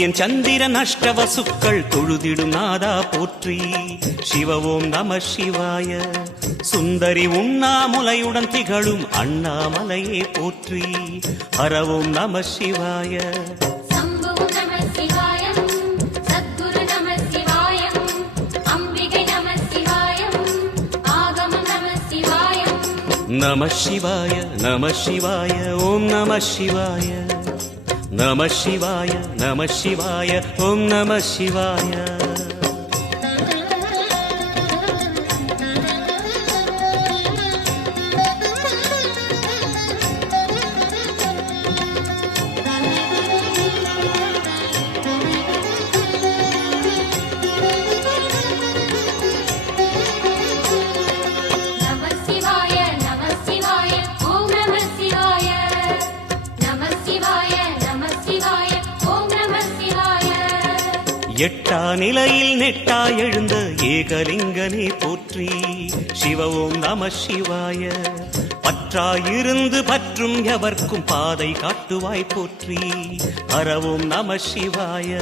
என் சந்திரன் அஷ்டவசுக்கள் தொழுதிடும் நாதா போற்றி. சிவ ஓம் நம சிவாய. சுந்தரி உண்ணாமுலையுடன் திகழும் அண்ணாமலையே போற்றி. ஹர ஓம் நம சிவாய. நம சிவாய நம சிவாய ஓம் நம சிவாய. நம சிவாய நம சிவாய ஓம் நம சிவாய. எட்டா நிலையில் நெட்டா எழுந்த ஏகலிங்கனே போற்றி. சிவ ஓம் நம சிவாய. பற்றாயிருந்து பற்றும் எவர்க்கும் பாதை காட்டுவாய் போற்றி. ஹர ஓம் நம சிவாய.